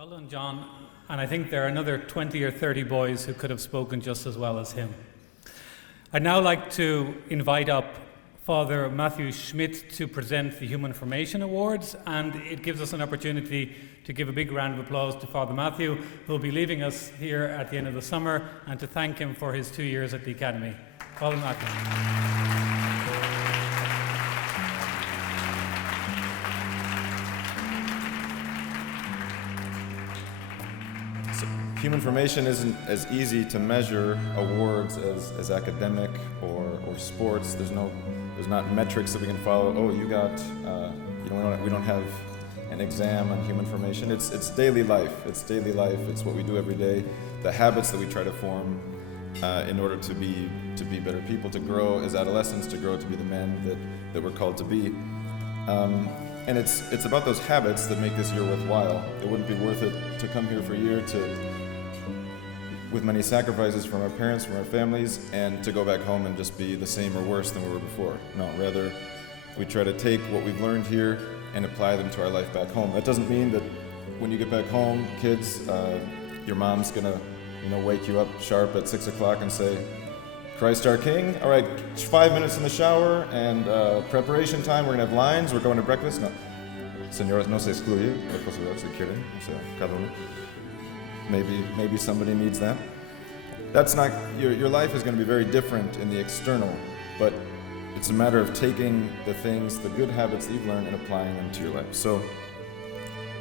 Well done, John. And I think there are another 20 or 30 boys who could have spoken just as well as him. I'd now like to invite up Father Matthew Schmidt to present the Human Formation Awards, and it gives us an opportunity to give a big round of applause to Father Matthew, who will be leaving us here at the end of the summer, and to thank him for his 2 years at the Academy. Father Matthew. Human formation isn't as easy to measure awards as academic or sports. There's not metrics that we can follow. Oh, you got, we don't have an exam on human formation. It's daily life. It's daily life. It's what we do every day. The habits that we try to form in order to be better people, to grow as adolescents, to grow to be the men that we're called to be. And it's about those habits that make this year worthwhile. It wouldn't be worth it to come here for a year with many sacrifices from our parents, from our families, and to go back home and just be the same or worse than we were before. No, rather, we try to take what we've learned here and apply them to our life back home. That doesn't mean that when you get back home, kids, your mom's gonna, wake you up sharp at 6 o'clock and say, Christ our King, all right, 5 minutes in the shower and preparation time, we're gonna have lines, we're going to breakfast. No, señoras, no se excluye, si quieren, o sea, cada uno. Maybe somebody needs that. That's not, your life is going to be very different in the external, but it's a matter of taking the things, the good habits that you've learned and applying them to your life. So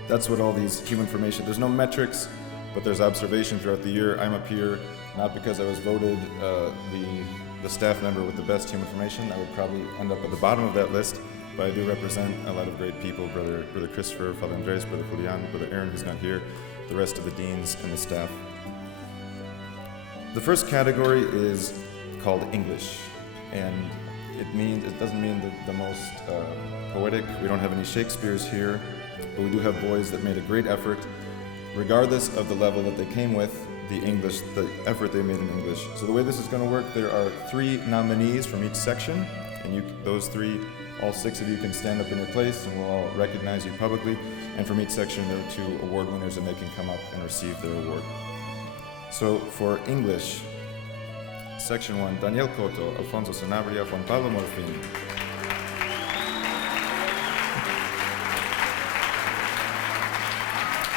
that's what all these human formation, there's no metrics, but there's observation throughout the year. I'm up here not because I was voted the staff member with the best human formation. I would probably end up at the bottom of that list, but I do represent a lot of great people, Brother Christopher, Father Andres, Brother Julian, Brother Aaron, who's not here, the rest of the deans and the staff. The first category is called English, and it doesn't mean the most poetic. We don't have any Shakespeares here, but we do have boys that made a great effort, regardless of the level that they came with, the effort they made in English. So the way this is going to work, there are 3 nominees from each section, and those 3, all 6 of you can stand up in your place, and we'll all recognize you publicly. And from each section, there are 2 award winners, and they can come up and receive their award. So for English, Section 1, Daniel Cotto, Alfonso Sanabria, Juan Pablo Morfin.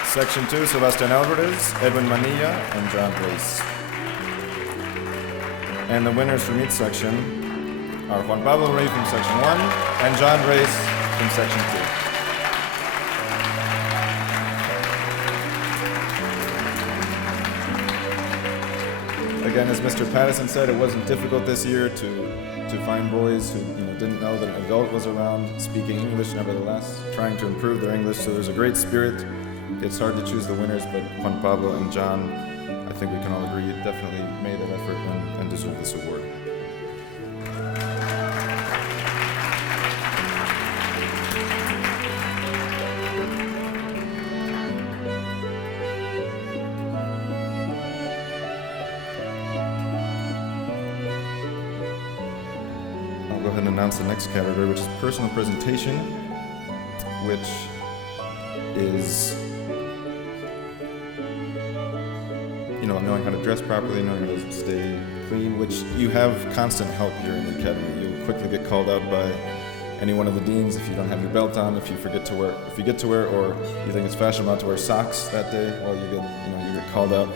Section 2, Sebastian Alvarez, Edwin Manilla, and John Brace. And the winners from each section are Juan Pablo Rey from Section 1 and John Brace from Section 2. Again, as Mr. Pattison said, it wasn't difficult this year to find boys who didn't know that an adult was around speaking English, nevertheless, trying to improve their English. So there's a great spirit. It's hard to choose the winners, but Juan Pablo and John, I think we can all agree, definitely made that effort and deserve this award. Go ahead and announce the next category, which is personal presentation, which is, knowing how to dress properly, knowing how to stay clean, which you have constant help here in the Academy. You'll quickly get called out by any one of the deans if you don't have your belt on, if you get to wear, or you think it's fashionable to wear socks that day, well, you get called out.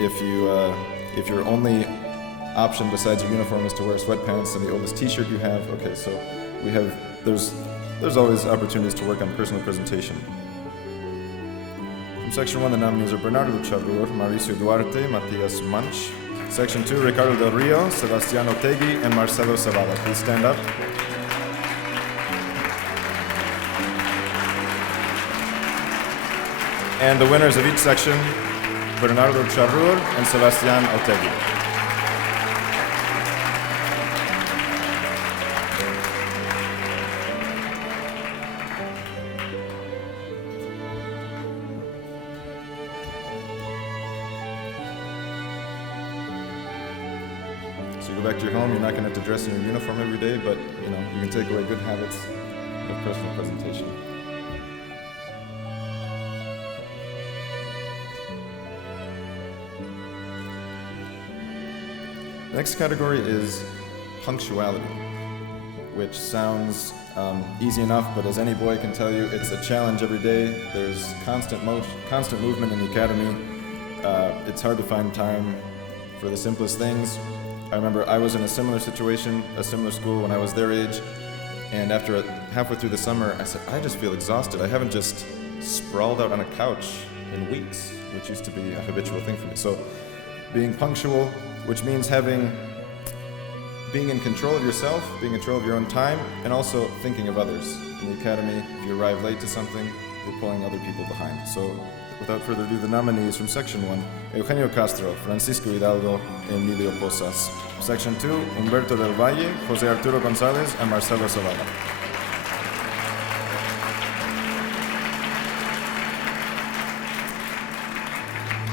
If your only option besides your uniform is to wear sweatpants and the oldest t-shirt you have. Okay, so there's always opportunities to work on personal presentation. From Section 1, the nominees are Bernardo Charrur, Mauricio Duarte, Matias Munch. Section 2, Ricardo Del Rio, Sebastián Otegui, and Marcelo Zavala. Please stand up. And the winners of each section, Bernardo Charrur and Sebastián Otegui. So you go back to your home, you're not going to have to dress in your uniform every day, but you can take away good habits of personal presentation. Next category is punctuality, which sounds easy enough, but as any boy can tell you, it's a challenge every day. There's constant movement in the academy. It's hard to find time for the simplest things. I remember I was in a similar situation, a similar school when I was their age, and after halfway through the summer, I said, I just feel exhausted. I haven't just sprawled out on a couch in weeks, which used to be a habitual thing for me. So being punctual, which means being in control of yourself, being in control of your own time, and also thinking of others. In the academy, if you arrive late to something, you're pulling other people behind. So without further ado, the nominees from Section 1, Eugenio Castro, Francisco Hidalgo, Emilio Posas. Section 2, Humberto del Valle, José Arturo González, and Marcelo Zavala.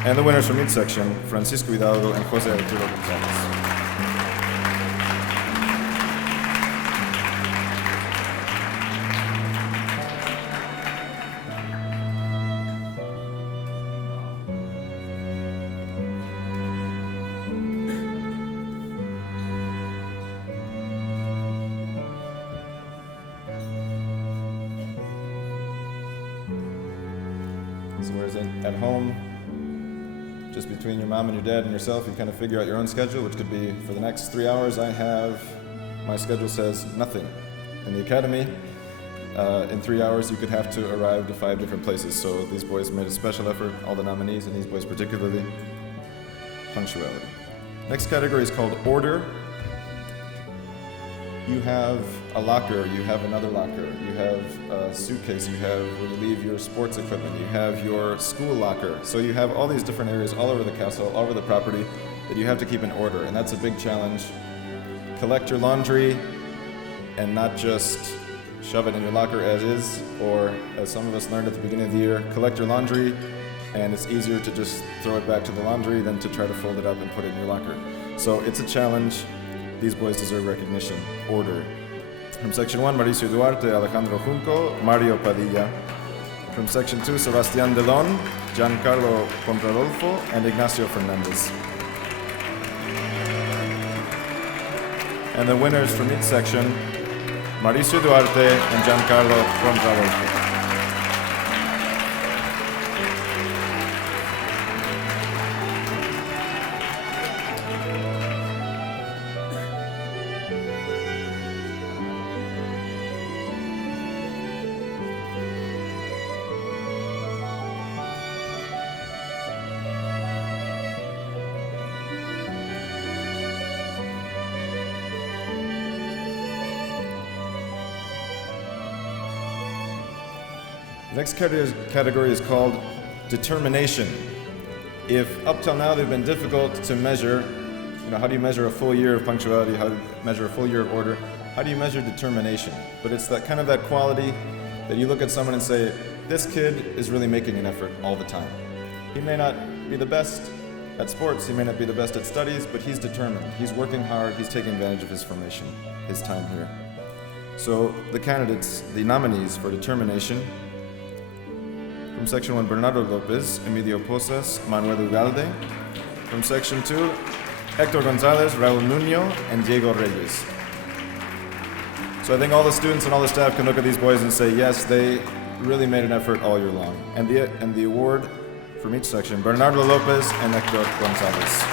And the winners from each section, Francisco Hidalgo and José Arturo González. So whereas at home, just between your mom and your dad and yourself, you kind of figure out your own schedule, which could be for the next 3 hours my schedule says nothing. In the academy, in 3 hours you could have to arrive to 5 different places. So these boys made a special effort, all the nominees, and these boys particularly, punctuality. Next category is called order. You have a locker, you have another locker, you have a suitcase, you have where you leave your sports equipment, you have your school locker. So you have all these different areas all over the castle, all over the property that you have to keep in order, and that's a big challenge. Collect your laundry and not just shove it in your locker as is, or as some of us learned at the beginning of the year, collect your laundry and it's easier to just throw it back to the laundry than to try to fold it up and put it in your locker. So it's a challenge. These boys deserve recognition. Order. From Section 1, Mauricio Duarte, Alejandro Junco, Mario Padilla. From Section 2, Sebastián Delon, Giancarlo Contradolfo, and Ignacio Fernandez. And the winners from each section, Mauricio Duarte and Giancarlo Contradolfo. The next category is called determination. If up till now they've been difficult to measure, how do you measure a full year of punctuality? How do you measure a full year of order? How do you measure determination? But it's that kind of that quality that you look at someone and say, this kid is really making an effort all the time. He may not be the best at sports, he may not be the best at studies, but he's determined. He's working hard, he's taking advantage of his formation, his time here. So the candidates, the nominees for determination, from Section 1, Bernardo Lopez, Emilio Posas, Manuel Ugalde. From Section 2, Hector Gonzalez, Raul Nuño, and Diego Reyes. So I think all the students and all the staff can look at these boys and say, yes, they really made an effort all year long. And the award from each section, Bernardo Lopez and Hector Gonzalez.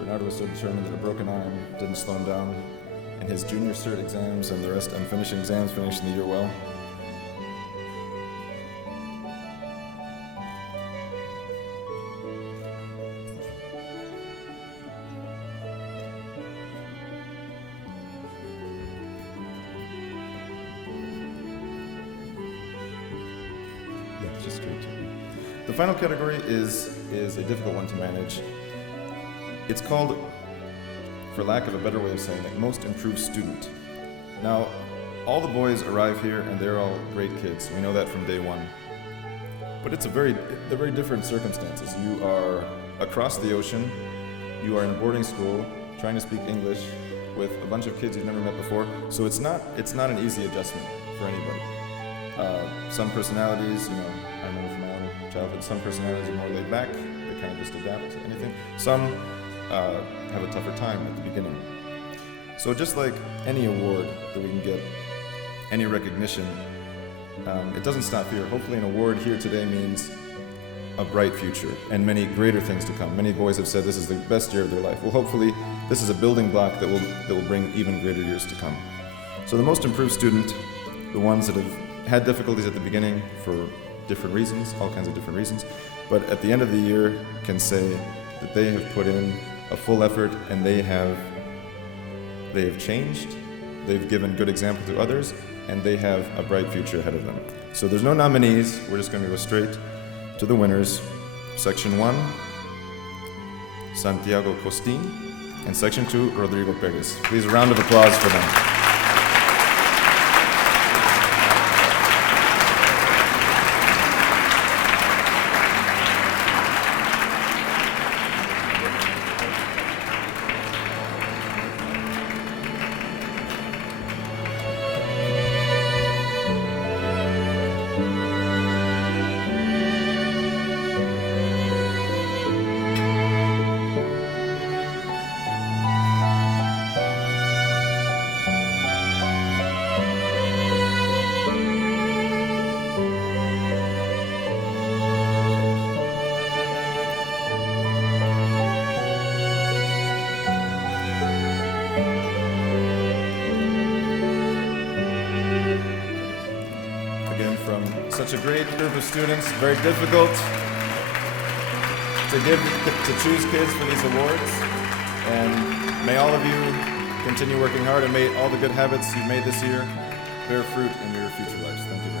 Bernardo was so determined that a broken arm didn't slow him down in his junior cert exams and the rest, and finishing the year well. Yeah, just straight. The final category is a difficult one to manage. It's called for lack of a better way of saying it, most improved student. Now, all the boys arrive here and they're all great kids. We know that from day one. But they're very different circumstances. You are across the ocean, you are in a boarding school, trying to speak English with a bunch of kids you've never met before. So it's not an easy adjustment for anybody. Some personalities, I remember from my own childhood, some personalities are more laid back, they kind of just adapt to anything. Some have a tougher time at the beginning. So just like any award that we can get, any recognition, it doesn't stop here. Hopefully an award here today means a bright future and many greater things to come. Many boys have said this is the best year of their life. Well, hopefully this is a building block that will bring even greater years to come. So the most improved student, the ones that have had difficulties at the beginning for different reasons, all kinds of different reasons, but at the end of the year can say that they have put in a full effort and they have changed, they've given good example to others, and they have a bright future ahead of them. So there's no nominees, we're just going to go straight to the winners. Section 1, Santiago Costin, and Section 2, Rodrigo Perez. Please a round of applause for them. Such a great group of students, very difficult to choose kids for these awards. And may all of you continue working hard, and may all the good habits you've made this year bear fruit in your future lives. Thank you.